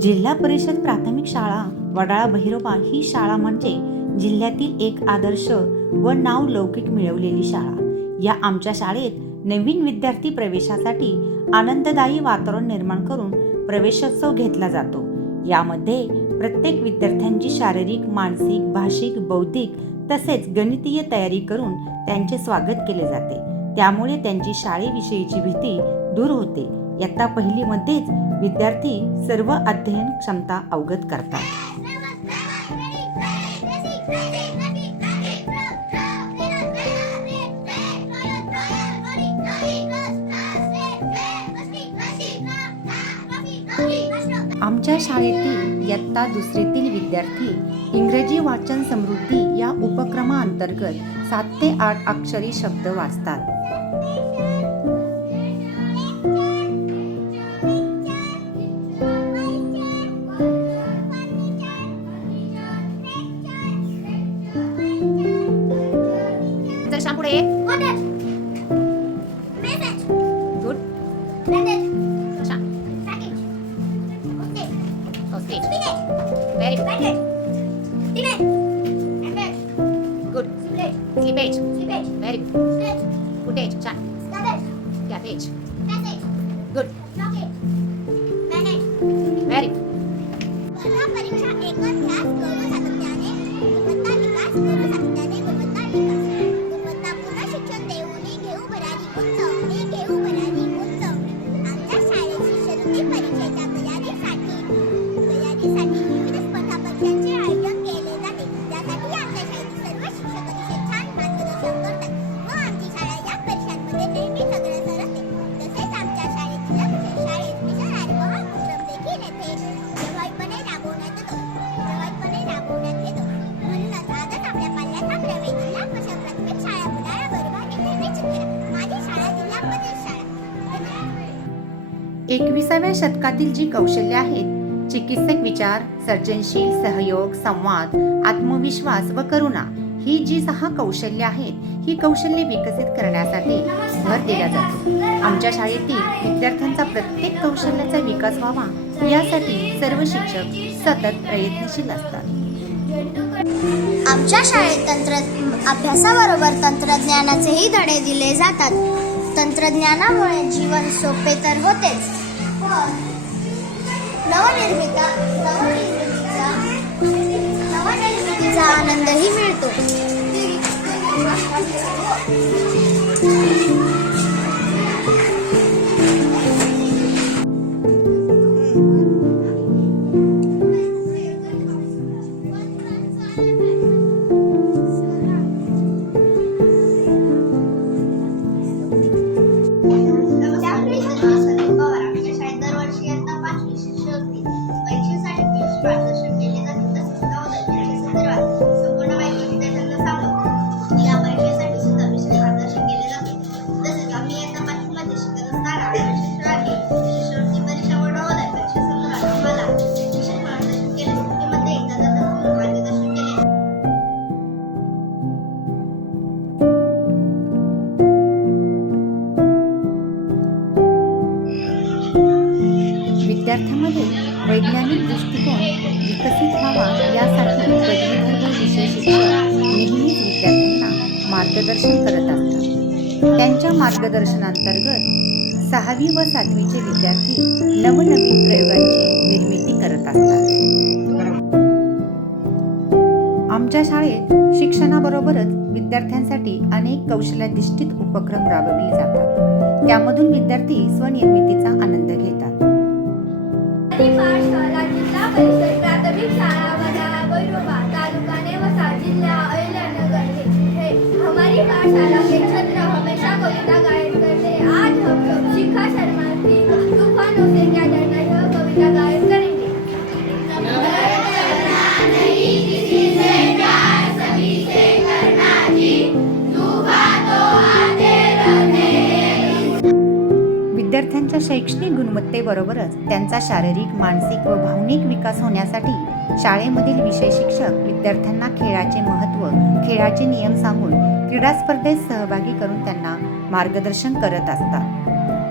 जिल्हा परिषद प्राथमिक शाळा वडाळा बहिरोबा ही शाळा म्हणजे जिल्ह्यातील एक आदर्श व नाव लौकिक मिळवलेली शाळा. या आमच्या शाळेत नवीन विद्यार्थी प्रवेशासाठी आनंददायी वातावरण निर्माण करून प्रवेशोत्सव घेतला जातो. यामध्ये प्रत्येक विद्यार्थ्यांची शारीरिक मानसिक भाषिक बौद्धिक तसेच गणितीय तयारी करून त्यांचे स्वागत केले जाते. त्यामुळे त्यांची शाळेविषयीची भीती दूर होते. इयत्ता पहिलीमध्येच विद्यार्थी सर्व अध्ययन क्षमता अवगत करतात. आमच्या शाळेतील इयत्ता दुसरीतील विद्यार्थी इंग्रजी वाचन समृद्धी या उपक्रमाअंतर्गत सात ते आठ अक्षरी शब्द वाचतात. हो गुड फुटेज छान कॅपेज गुड व्हेरी गुड परीक्षा एकच ध्यास करू सातत्याने गुणवत्ता विकास करू एकविसाव्या शतकातील जी कौशल्य आहेत चिकित्सक विचार सर्जनशील सहयोग संवाद आत्मविश्वास व करुणा ही जी सहा कौशल्य आहेत ही कौशल्ये विकसित करण्यासाठी भर दिला जातो. आमच्या शाळेतील विद्यार्थ्यांचा प्रत्येक कौशल्याचा विकास व्हावा यासाठी सर्व शिक्षक सतत प्रयत्नशील असतात. आमच्या शाळेत तंत्र अभ्यासाबरोबर तंत्रज्ञानाचेही धडे दिले जातात. तंत्रज्ञानामुळे जीवन सोपे तर होतेच नवनिर्मिता नवनिर्मितीचा नवनिर्मितीचा आनंदही मिळतो. विद्यार्थ्यांमध्ये वैज्ञानिक दृष्टिकोन विकसित व्हावा यासाठी पदवीधर विषय शिक्षक नेहमीच विद्यार्थ्यांना मार्गदर्शन करत असतात. त्यांच्या मार्गदर्शनांतर्गत सहावी व सातवीचे विद्यार्थी नवनवीन प्रयोगांची निर्मिती करत असतात. आमच्या शाळेत शिक्षणाबरोबरच विद्यार्थ्यांसाठी अनेक कौशल्याधिष्ठित उपक्रम राबविले जातात. त्यामधून विद्यार्थी स्वनिर्मितीचा आनंद घेतात. पाठशाला जिल्हा परिषद प्राथमिक शाळा गुणवत्तेबरोबरच त्यांचा शारीरिक मानसिक व भावनिक विकास होण्यासाठी शाळेमधील विषय शिक्षक विद्यार्थ्यांना खेळाचे महत्त्व खेळाचे नियम सांगून क्रीडा स्पर्धेत सहभागी करून त्यांना मार्गदर्शन करत असतात.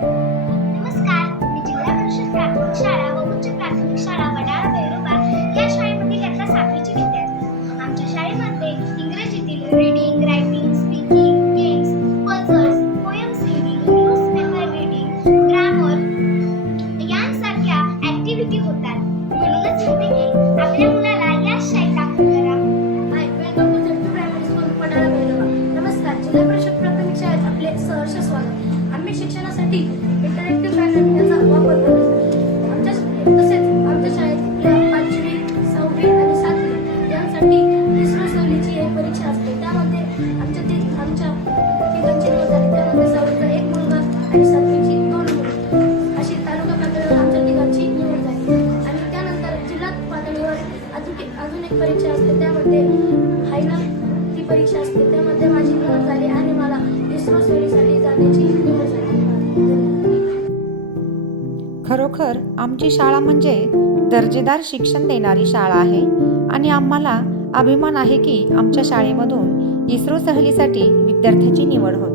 खरोखर आमची शाळा म्हणजे दर्जेदार शिक्षण देणारी शाळा आहे आणि आम्हाला अभिमान आहे की आमच्या शाळेमधून इस्रो सहलीसाठी विद्यार्थ्याची निवड होते.